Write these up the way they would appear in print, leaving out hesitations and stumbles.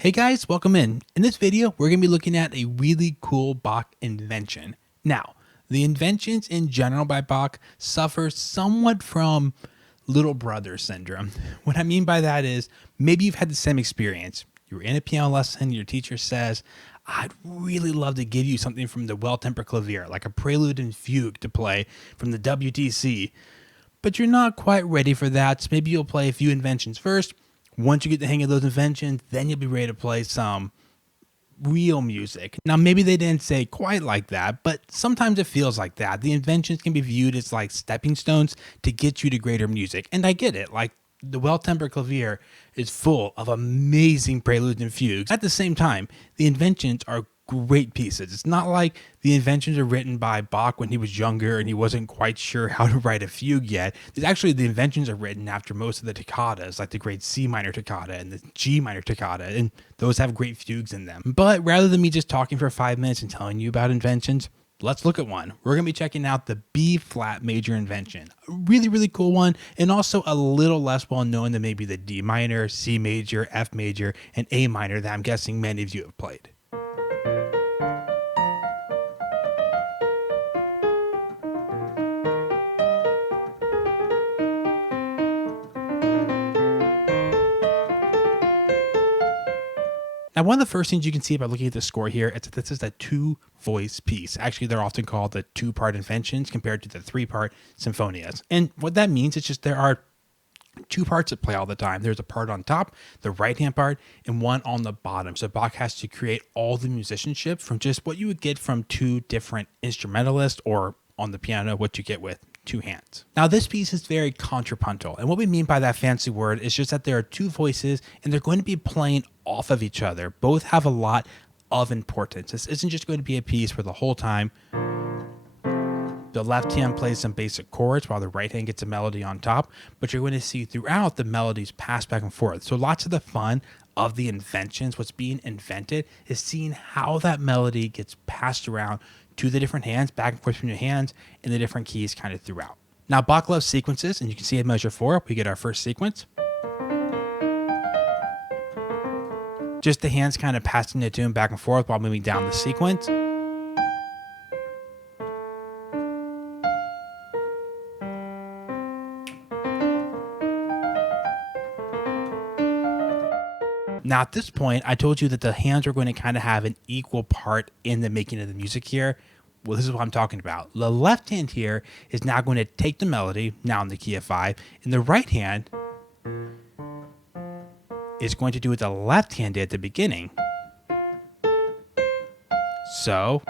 Hey guys, welcome in. In this video, we're going to be looking at a really cool Bach invention. Now, the inventions in general by Bach suffer somewhat from little brother syndrome. What I mean by that is maybe you've had the same experience. You're in a piano lesson, your teacher says, I'd really love to give you something from the well-tempered clavier, like a prelude and fugue to play from the WTC. But you're not quite ready for that, so maybe you'll play a few inventions first. Once you get the hang of those inventions, then you'll be ready to play some real music. Now, maybe they didn't say quite like that, but sometimes it feels like that. The inventions can be viewed as like stepping stones to get you to greater music. And I get it. Like the well-tempered clavier is full of amazing preludes and fugues. At the same time, the inventions are great pieces. It's not like the inventions are written by Bach when he was younger and he wasn't quite sure how to write a fugue yet. There's actually, the inventions are written after most of the toccatas, like the great C minor toccata and the G minor toccata, and those have great fugues in them. But rather than me just talking for 5 minutes and telling you about inventions, let's look at one. We're going to be checking out the B flat major invention. A really, really cool one, and also a little less well known than maybe the D minor, C major, F major, and A minor that I'm guessing many of you have played. Now, one of the first things you can see by looking at the score here is that this is a two-voice piece. Actually, they're often called the two-part inventions compared to the three-part sinfonias. And what that means is just there are two parts that play all the time. There's a part on top, the right-hand part, and one on the bottom. So Bach has to create all the musicianship from just what you would get from two different instrumentalists, or on the piano, what you get with two hands. Now, this piece is very contrapuntal, and what we mean by that fancy word is just that there are two voices and they're going to be playing off of each other. Both have a lot of importance. This isn't just going to be a piece where the whole time the left hand plays some basic chords while the right hand gets a melody on top, but you're going to see throughout the melodies pass back and forth. So lots of the fun of the inventions, what's being invented, is seeing how that melody gets passed around to the different hands, back and forth from your hands, in the different keys kind of throughout. Now, Bach loves sequences, and you can see in measure 4, we get our first sequence. Just the hands kind of passing the tune back and forth while moving down the sequence. Now, at this point, I told you that the hands were going to kind of have an equal part in the making of the music here. Well, this is what I'm talking about. The left hand here is now going to take the melody, now in the key of 5, and the right hand is going to do what the left hand did at the beginning. So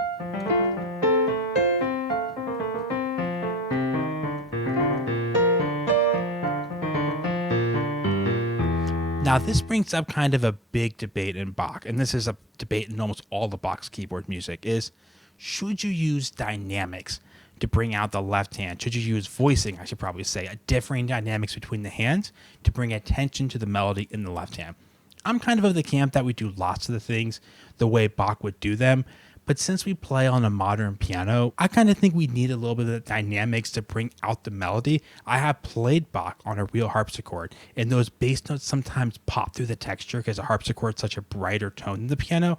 now, this brings up kind of a big debate in Bach, and this is a debate in almost all the Bach's keyboard music, is should you use dynamics to bring out the left hand? Should you use voicing, I should probably say, a differing dynamics between the hands to bring attention to the melody in the left hand? I'm kind of the camp that we do lots of the things the way Bach would do them, but since we play on a modern piano, I kind of think we need a little bit of the dynamics to bring out the melody. I have played Bach on a real harpsichord, and those bass notes sometimes pop through the texture because a harpsichord is such a brighter tone than the piano.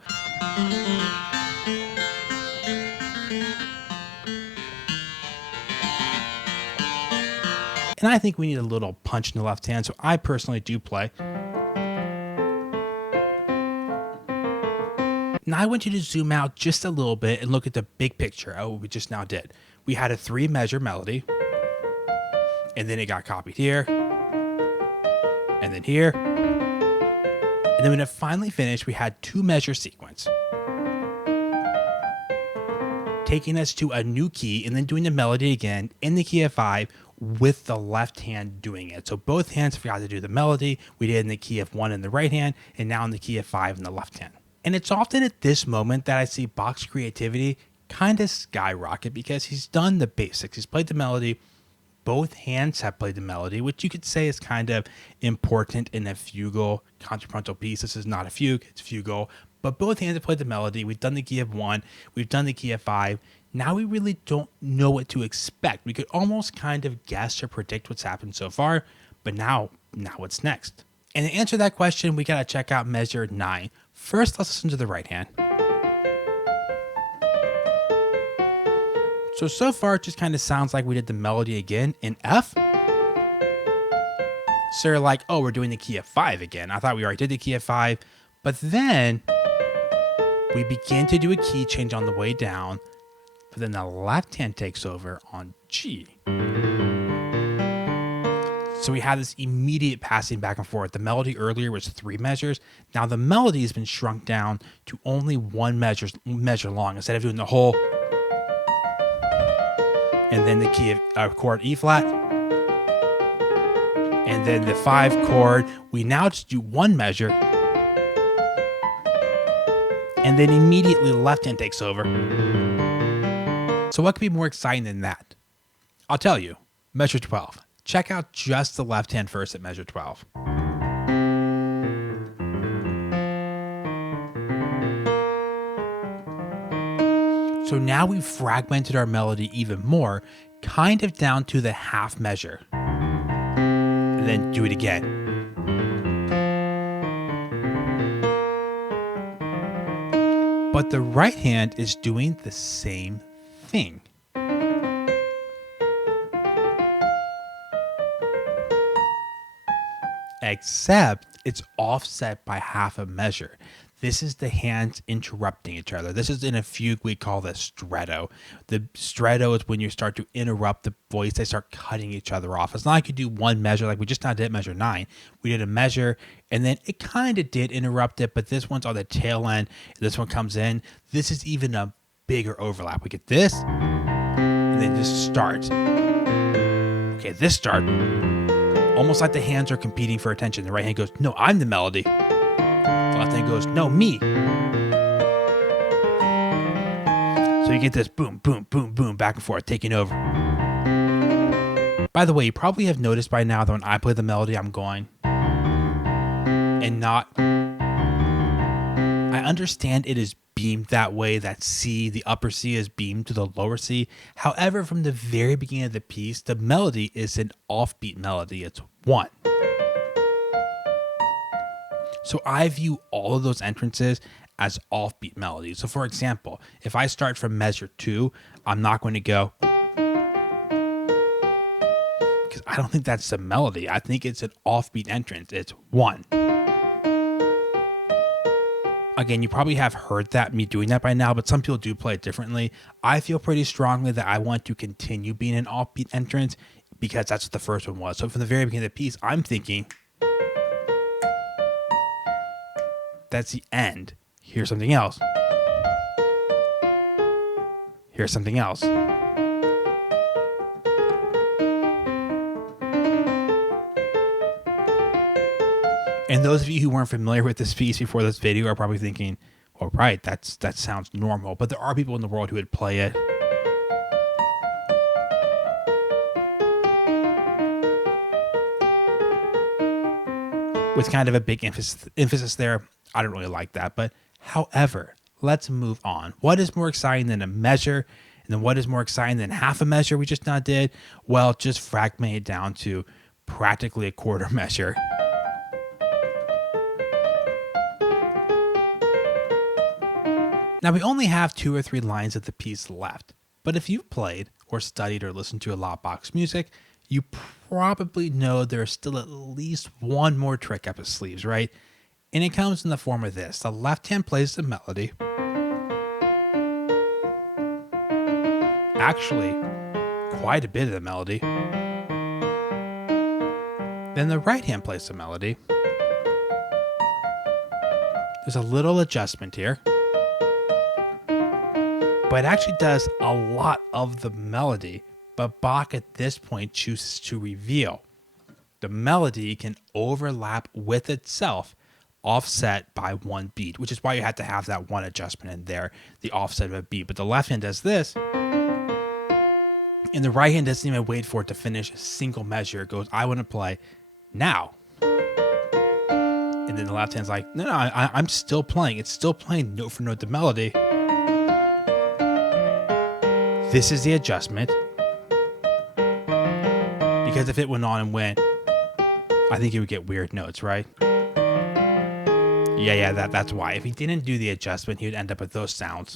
And I think we need a little punch in the left hand, so I personally do play. Now I want you to zoom out just a little bit and look at the big picture of what we just now did. We had a 3-measure melody, and then it got copied here, and then here, and then when it finally finished, we had 2-measure sequence, taking us to a new key and then doing the melody again in the key of 5 with the left hand doing it. So both hands forgot to do the melody. We did in the key of 1 in the right hand, and now in the key of 5 in the left hand. And it's often at this moment that I see Bach's creativity kind of skyrocket because he's done the basics. He's played the melody. Both hands have played the melody, which you could say is kind of important in a fugal contrapuntal piece. This is not a fugue, it's fugal. But both hands have played the melody. We've done the key of 1. We've done the key of 5. Now we really don't know what to expect. We could almost kind of guess or predict what's happened so far, but now what's next? And to answer that question, we got to check out measure 9. First, let's listen to the right hand. So far, it just kind of sounds like we did the melody again in F. So you're like, oh, we're doing the key of 5 again. I thought we already did the key of 5. But then we begin to do a key change on the way down. But then the left hand takes over on G. So we have this immediate passing back and forth. The melody earlier was 3 measures. Now the melody has been shrunk down to only 1 measure long. Instead of doing the whole and then the key of chord E flat, and then the 5 chord, we now just do 1 measure, and then immediately the left hand takes over. So what could be more exciting than that? I'll tell you, measure 12. Check out just the left hand first at measure 12. So now we've fragmented our melody even more, kind of down to the half measure. And then do it again. But the right hand is doing the same thing. Except it's offset by half a measure. This is the hands interrupting each other. This is in a fugue we call the stretto. The stretto is when you start to interrupt the voice. They start cutting each other off. It's not like you do 1 measure like we just now did measure 9. We did a measure and then it kind of did interrupt it, but this one's on the tail end. This one comes in. This is even a bigger overlap. We get this and then this starts. Okay, this start. Almost like the hands are competing for attention. The right hand goes, no, I'm the melody. The left hand goes, no, me. So you get this boom, boom, boom, boom, back and forth, taking over. By the way, you probably have noticed by now that when I play the melody, I'm going and not. I understand it is beamed that way, that C, the upper C is beamed to the lower C. However, from the very beginning of the piece, the melody is an offbeat melody. It's 1. So I view all of those entrances as offbeat melodies. So for example, if I start from measure 2, I'm not going to go, because I don't think that's the melody. I think it's an offbeat entrance. It's 1. Again, you probably have heard that, me doing that by now, but some people do play it differently. I feel pretty strongly that I want to continue being an offbeat entrance because that's what the first one was. So from the very beginning of the piece, I'm thinking, that's the end. Here's something else. Here's something else. And those of you who weren't familiar with this piece before this video are probably thinking, well, right, that sounds normal. But there are people in the world who would play it with kind of a big emphasis there. I don't really like that. But however, let's move on. What is more exciting than a measure? And then what is more exciting than half a measure we just now did? Well, just fragment it down to practically a quarter measure. Now, we only have 2 or 3 lines of the piece left, but if you've played or studied or listened to a lot of Bach's music, you probably know there's still at least one more trick up his sleeves, right? And it comes in the form of this. The left hand plays the melody. Actually, quite a bit of the melody. Then the right hand plays the melody. There's a little adjustment here. But it actually does a lot of the melody, but Bach at this point chooses to reveal. The melody can overlap with itself, offset by 1 beat, which is why you have to have that 1 adjustment in there, the offset of a beat. But the left hand does this, and the right hand doesn't even wait for it to finish a single measure. It goes, I want to play now. And then the left hand's like, no, I'm still playing. It's still playing note for note the melody. This is the adjustment, because if it went on and went, I think he would get weird notes, right? Yeah, that's why. If he didn't do the adjustment, he would end up with those sounds.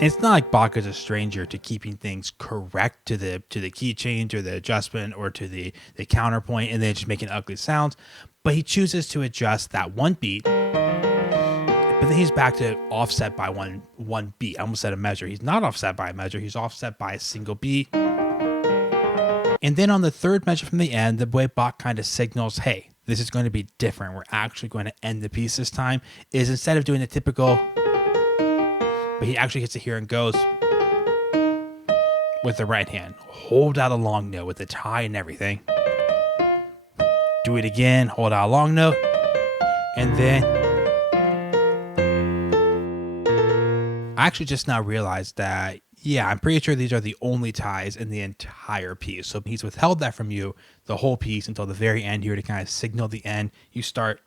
It's not like Bach is a stranger to keeping things correct to the key change or the adjustment or to the counterpoint and then just making ugly sounds. But he chooses to adjust that one beat, but then he's back to offset by one beat. I almost said a measure. He's not offset by a measure. He's offset by a single beat. And then on the third measure from the end, the way Bach kind of signals, hey, this is going to be different. We're actually going to end the piece this time, is instead of doing the typical, but he actually gets it here and goes with the right hand. Hold out a long note with the tie and everything. Do it again, hold out a long note, and then I actually just now realized that, yeah, I'm pretty sure these are the only ties in the entire piece. So he's withheld that from you the whole piece until the very end here to kind of signal the end. You start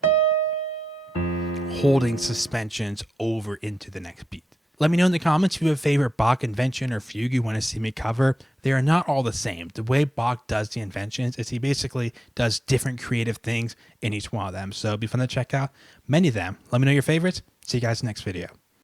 holding suspensions over into the next beat. Let me know in the comments if you have a favorite Bach invention or fugue you want to see me cover. They are not all the same. The way Bach does the inventions is he basically does different creative things in each one of them. So it'd be fun to check out many of them. Let me know your favorites. See you guys next video.